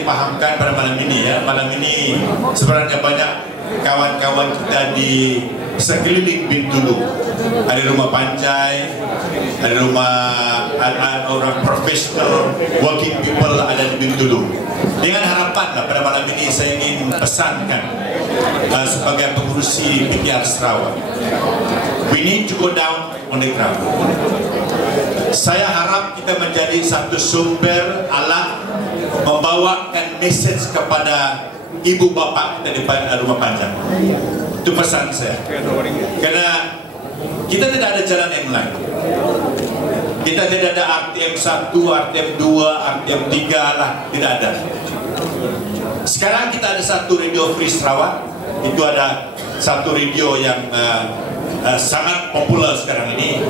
dipahamkan pada malam ini ya. Malam ini sebenarnya banyak kawan-kawan kita di sekeliling Bintulu. Ada rumah Panjai, ada rumah orang profesional, working people ada di Bintulu. Dengan harapan pada malam ini saya ingin pesankan sebagai pengurusi PKR Sarawak, we need to go down on the ground. Saya harap kita menjadi satu sumber alat membawakan message kepada ibu bapa kita di rumah Panjang. Itu pesan saya. Karena kita tidak ada jalan yang lain. Kita tidak ada RTM 1, RTM 2, RTM 3 lah, tidak ada. Sekarang kita ada satu radio Free Sarawak. Itu ada satu radio yang sangat popular sekarang ini.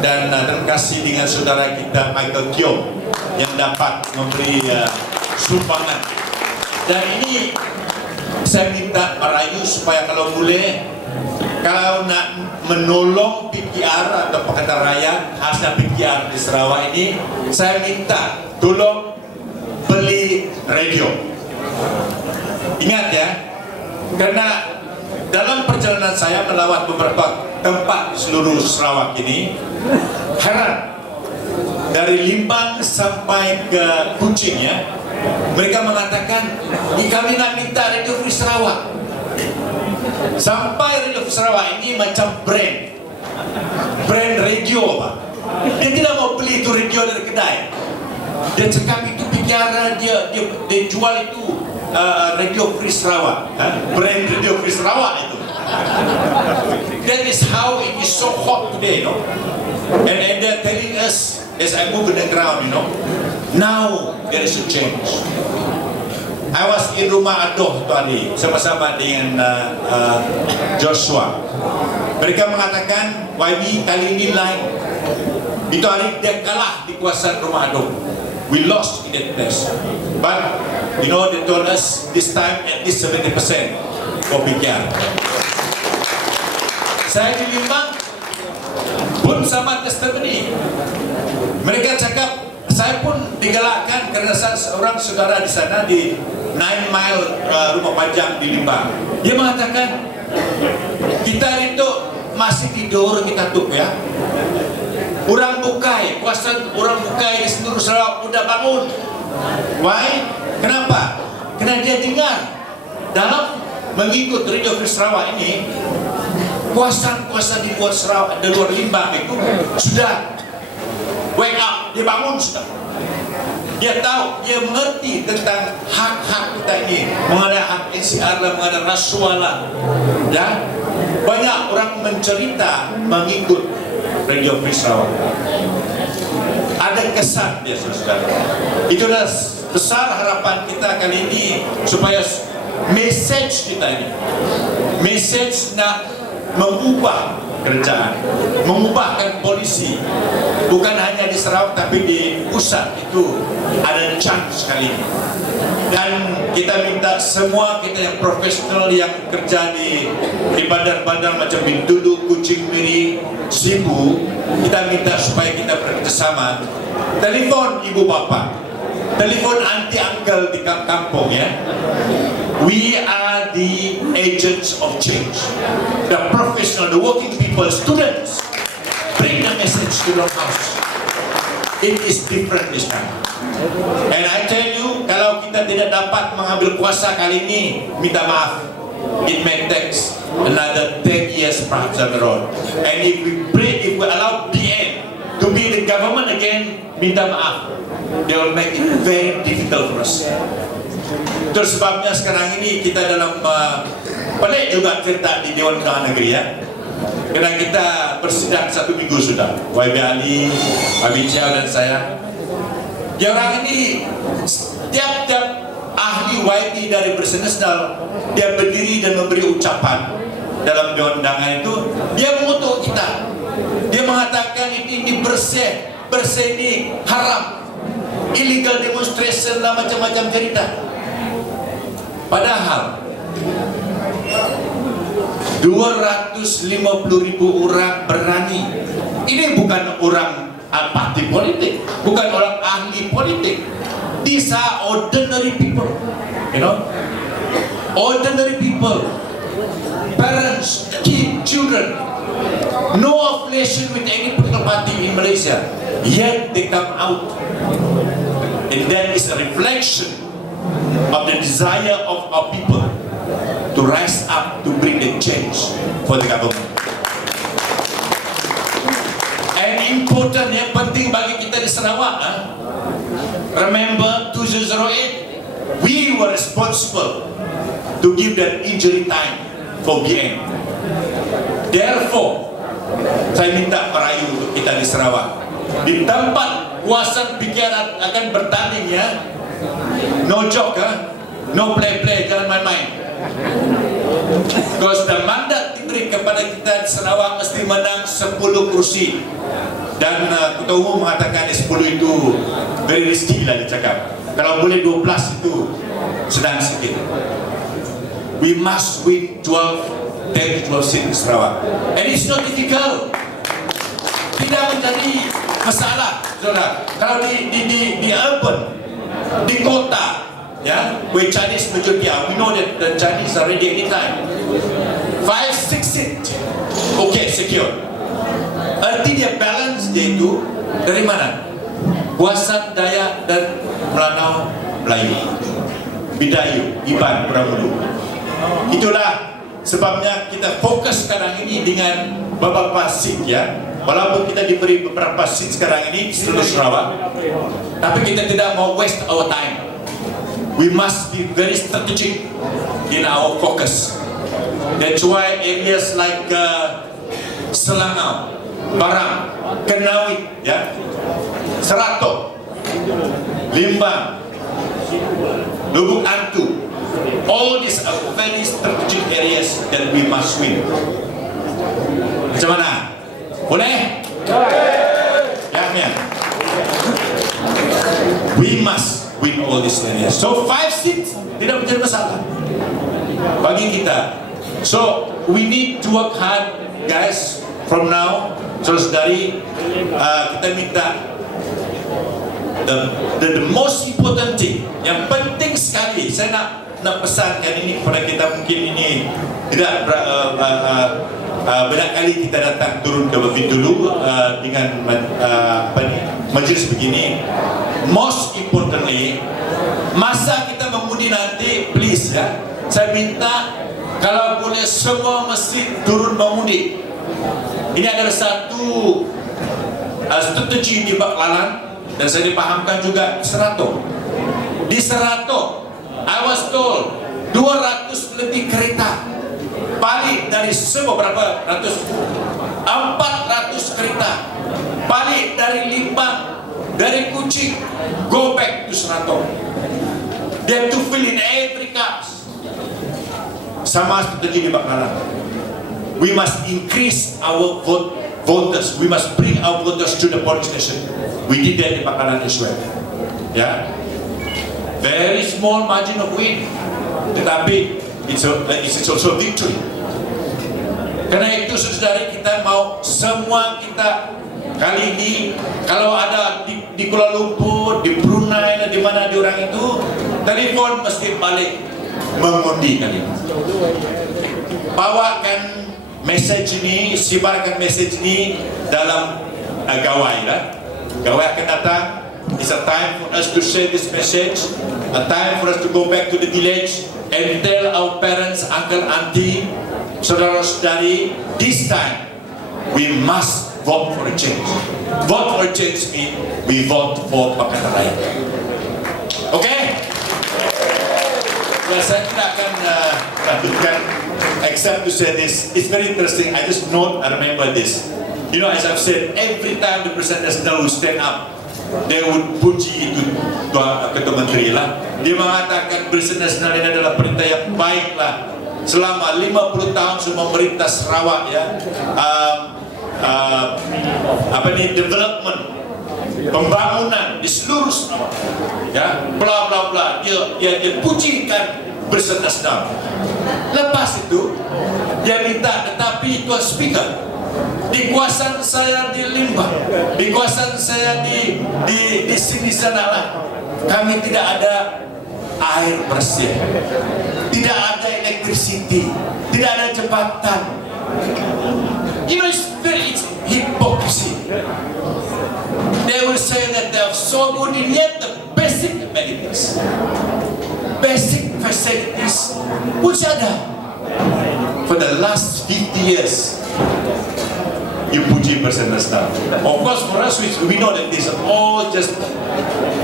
Dan terima kasih dengan saudara kita Michael Tiong yang dapat memberi sumbangan. Dan ini saya minta merayu supaya kalau boleh, kalau nak menolong PKR atau Pakatan Rakyat hasil PKR di Sarawak ini, saya minta tolong beli radio. Ingat ya, karena dalam perjalanan saya melawat beberapa tempat di seluruh Sarawak ini, heran, dari Limbang sampai ke Kuching ya, mereka mengatakan, kami nak minta Radio Free Sarawak. Sampai Radio Free Sarawak ini macam brand radio Pak. Dia tidak mau beli itu radio dari kedai. Dia cakap itu PKR dia jual itu Radio Free Sarawak, brand Radio Free Sarawak itu. That is how it is so hot today, you know. And they're telling us as I move in the ground, you know, now there is a change. I was in Rumah Adoh tadi sama-sama dengan Joshua. Mereka mengatakan YB kali ini lain. Itu hari dia kalah di kuasa Rumah Adoh. We lost in that place. But you know, they told us this time at least 70% for PKR. Saya di Limbang pun sama testimoni. Mereka cakap, saya pun digalakkan karena saya seorang saudara di sana di 9 Mile Rumah Panjang di Limbang. Dia mengatakan, kita itu masih tidur kita tuh ya. Orang Bukai, kuasa orang Bukai di seluruh Sarawak sudah bangun. Why? Kenapa? Karena dia dengar dalam mengikut Radio Free Sarawak ini, kuasa-kuasa di luar Sarawak, di luar Limbang itu sudah wake up, dia bangun sudah. Dia tahu, dia mengerti tentang hak-hak kita ini, mengenai hak NCR lah, mengenai rasuah lah. Ya, banyak orang mencerita mengikut Radio Free Sarawak. Ada kesan dia saudara. Itulah besar harapan kita kali ini supaya message kita ini, message nak mengubah kerajaan, mengubahkan polisi, bukan hanya di Sarawak tapi di pusat itu ada chance sekali. Dan kita minta semua kita yang profesional yang kerja di bandar-bandar macam Bintulu, Kuching, Miri, Sibu, kita minta supaya kita bekerjasama. Telepon ibu bapa, telepon auntie uncle di kampung ya. We are the agents of change. The professional, the working people, students, bring the message to the house. It is different this time. And I tell you, kalau kita tidak dapat mengambil kuasa kali ini, minta maaf. It may take another 10 years perhaps down the road. And if we allow BN to be the government again, minta maaf. They will make it very difficult for us. Itu sebabnya sekarang ini kita dalam pelik juga cerita di Dewan Undangan Negeri ya. Karena kita bersidang 1 minggu sudah, YB Ali, Abicia dan saya. Ya, orang ini tiap-tiap ahli YB dari Bersenasdal dia berdiri dan memberi ucapan dalam Dewan Undangan itu, dia mengutuk kita. Dia mengatakan ini bersih ini haram, illegal demonstration lah, macam-macam cerita. Padahal 250.000 orang berani. Ini bukan orang parti politik, bukan orang ahli politik. These are ordinary people, you know, ordinary people, parents, kids, children, no affiliation with any political party in Malaysia, yet they come out, and that is a reflection of the desire of our people to rise up to bring the change for the government. And important, yang penting bagi kita di Sarawak, remember 2008, we were responsible to give that injury time for BN. Therefore, saya minta merayu untuk kita di Sarawak, di tempat kuasa pikiran akan bertanding, ya, no joke, no play-play, jangan main-main. Because the mandat diberi kepada kita di Sarawak mesti menang 10 kursi. Dan Ketua Umum mengatakan 10 itu very risky lah dia cakap. Kalau boleh 12 itu sedang sikit. We must win 12 seats di Sarawak. And it's not difficult. Tidak menjadi masalah, saudara. Kalau di urban, di kota, ya, where Chinese majority are, we know that the Chinese are ready anytime. 5-6 seats, okay, secure. Arti dia balance dia itu dari mana? Kuasa Dayak dan Melanau Melayu, Bidayu, Iban, Peramulu. Itulah sebabnya kita fokus sekarang ini dengan beberapa seat, ya. Walaupun kita diberi beberapa seat sekarang ini di seluruh Sarawak, tapi kita tidak mau waste our time. We must be very strategic in our focus. That's why areas like Selangau, Barang, Kenawit, ya, Seratok, Limbang, Lubuk Antu, all these are very strategic areas that we must win. Macam mana? Boleh? Ya. We must win all these areas. So 5 seats tidak menjadi masalah bagi kita. So we need to work hard, guys, from now. Terus dari kita minta the most important thing, yang penting sekali, saya nak pesankan ini kepada kita. Mungkin ini tidak banyak kali kita datang turun ke Bukit dulu dengan majlis begini. Most importantly, masa kita mengundi nanti, please, ya, saya minta kalau boleh semua mesti turun mengundi. Ini adalah satu strategi di Baklalan, dan saya dipahamkan juga Seratok. Di Seratok, I was told 200 lebih kereta balik dari semua, berapa ratus, 400 kereta balik dari Limbang, dari Kuching, go back to Seratok. They have to fill in every cars. Sama strategi di Baklalan. We must increase our voters. We must bring our voters to the polling station. We did that in Baklaran as well. Yeah, very small margin of win, tetapi it's also victory. Karena itu, saudari, kita mau semua kita kali ini, kalau ada di Kuala Lumpur, di Brunei, di mana di orang itu, telepon mesti balik mengundi kali ini. Bawakan message ini, sebarkan message ini dalam gawai, lah. Gawai akan datang. It's a time for us to share this message, a time for us to go back to the village and tell our parents, uncle, auntie, saudara-saudari, this time we must vote for a change. Vote for a change means we vote for Pakatan Rakyat. Okay? Well, saya tidak akan lanjutkan, except to say this. It's very interesting. I remember this. You know, as I've said, every time the President Nasional would stand up, they would puji itu Ketua Menteri lah. Dia mengatakan Presiden Nasional ini adalah perintah yang baik lah. Selama 50 tahun semua memerintah Sarawak, ya, development, pembangunan di seluruh Sarawak, ya, bla bla bla. Dia pujikan Presiden Nasional. Lepas itu dia minta, tetapi Tuan Speaker, di kuasaan saya di Limbang, di kuasaan saya di sini sana lah, Kami tidak ada air bersih, tidak ada electricity, tidak ada jembatan. You know, it's hypocrisy. They will say that they are so good, in yet the basic amenities, basic facilities, which ada for the last 50 years. You puji percent stuff. Of course, for us, we know that these are all just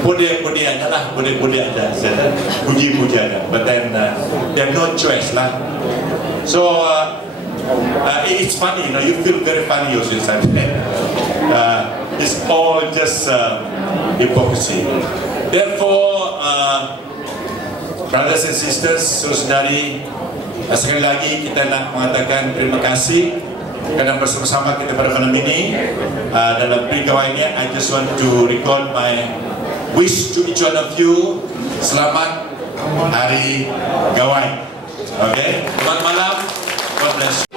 puji aja lah, puji aja. Puji aja. But then they have no choice lah. So it's funny, you know. You feel very funny also inside. It's all just hypocrisy. Therefore, brothers and sisters, saudari, sekali lagi kita nak mengatakan terima kasih kerana bersama-sama kita pada malam ini. Dalam perigawai ini, I just want to recall my wish to each one of you. Selamat Hari Gawai. Okay, selamat malam. God bless you.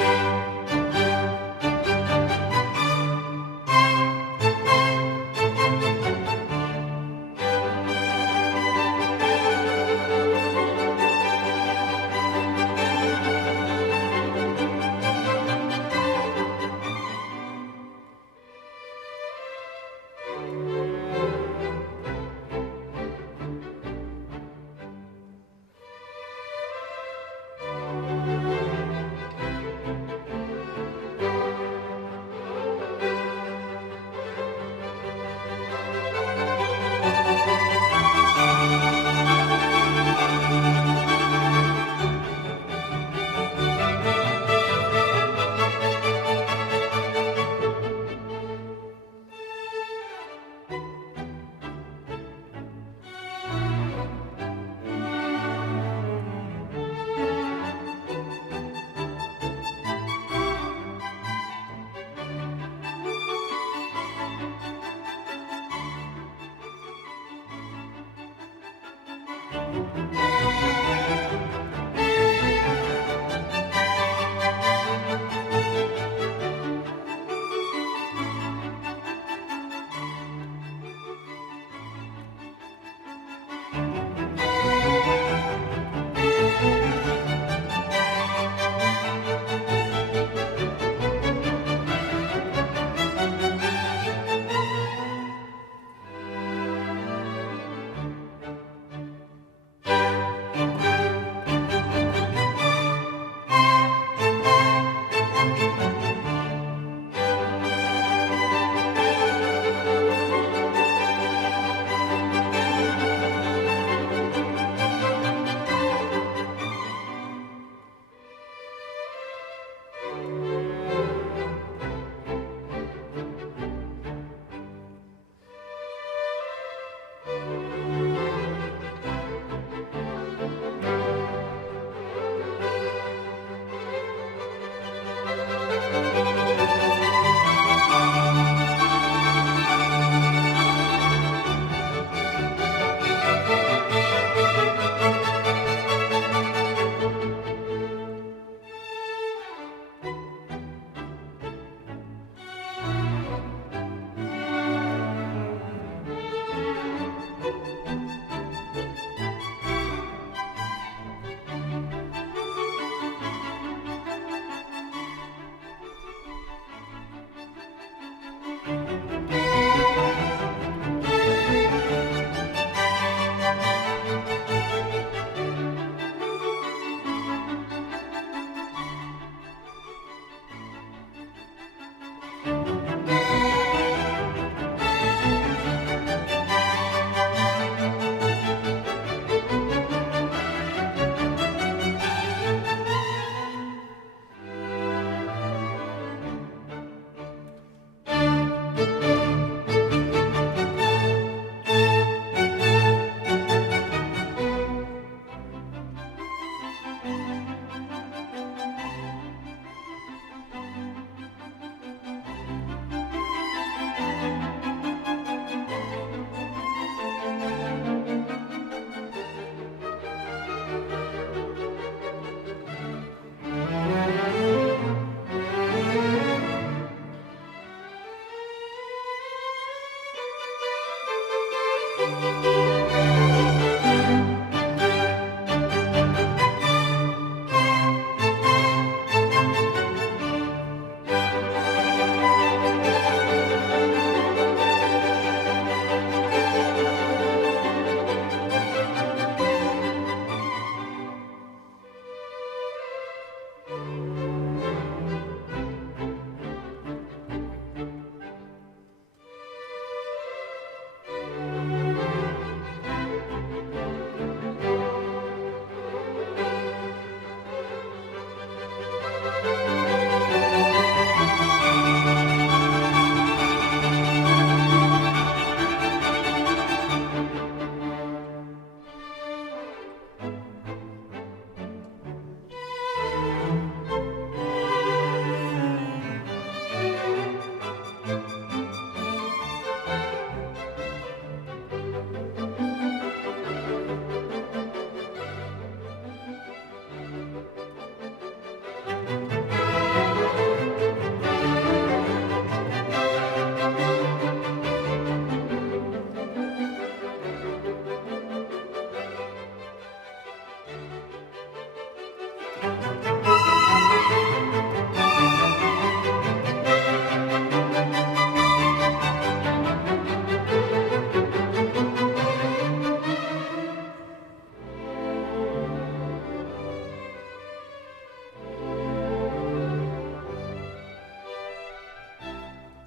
Thank you.